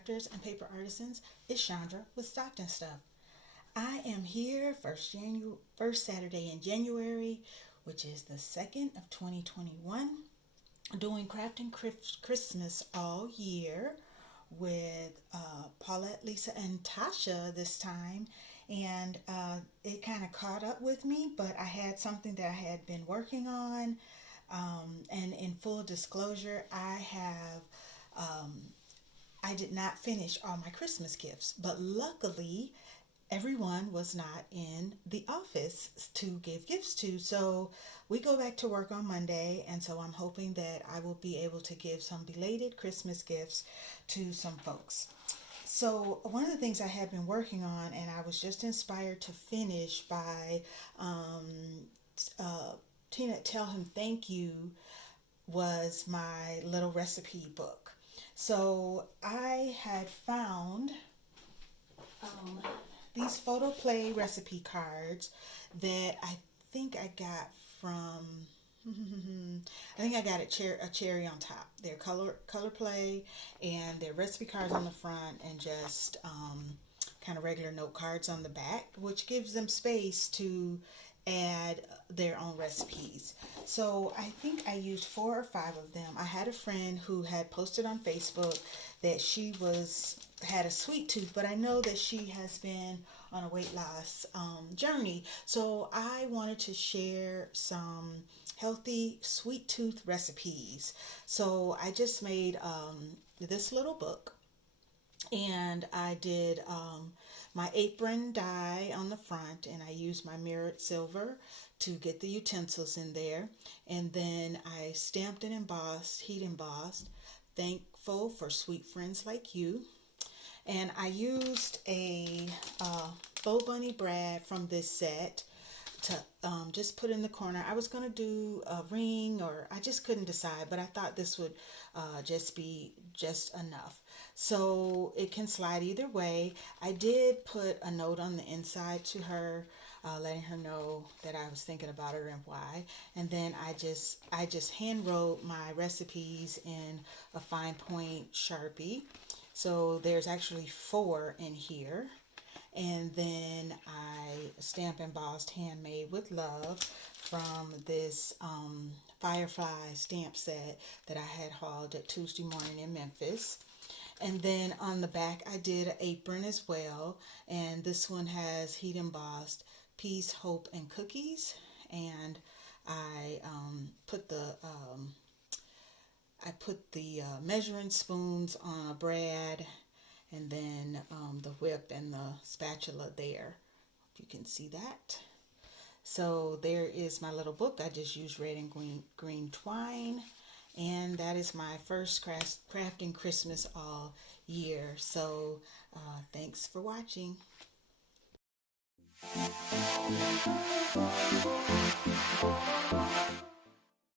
crafters and paper artisans. It's Chandra with Stockton Stuff. I am here first Saturday in January, which is the 2nd of 2021, doing Crafting Christmas all year with Paulette, Lisa, and Tasha this time. And it kind of caught up with me, but I had something that I had been working on. And in full disclosure, I did not finish all my Christmas gifts, but luckily everyone was not in the office to give gifts to. So we go back to work on Monday, and so I'm hoping that I will be able to give some belated Christmas gifts to some folks. So one of the things I had been working on, and I was just inspired to finish by Tina Tell Him Thank You, was my little recipe book. So I had found these photo play recipe cards that I think I got from I think I got a cherry on top. They're color play, and they're recipe cards on the front, and just kind of regular note cards on the back, which gives them space to add their own recipes. So I think I used 4 or 5 of them. I had a friend who had posted on Facebook that she had a sweet tooth, but I know that she has been on a weight loss journey. So I wanted to share some healthy sweet tooth recipes. So I just made this little book, and I did my apron die on the front, and I used my mirrored silver to get the utensils in there, and then I stamped and embossed, heat embossed, thankful for sweet friends like you. And I used a faux bunny brad from this set to just put in the corner. I was going to do a ring, or I just couldn't decide, but I thought this would just be just enough. So it can slide either way. I did put a note on the inside to her, letting her know that I was thinking about her and why. And then I just hand wrote my recipes in a fine point Sharpie. So there's actually 4 in here. And then I stamp embossed Handmade with Love from this Firefly stamp set that I had hauled at Tuesday Morning in Memphis. And then on the back I did an apron as well, and this one has heat embossed Peace, Hope, and Cookies. And I put the measuring spoons on a brad, and then the whip and the spatula there, if you can see that. So there is my little book. I just used red and green twine, and that is my first crafting Christmas all year. So thanks for watching.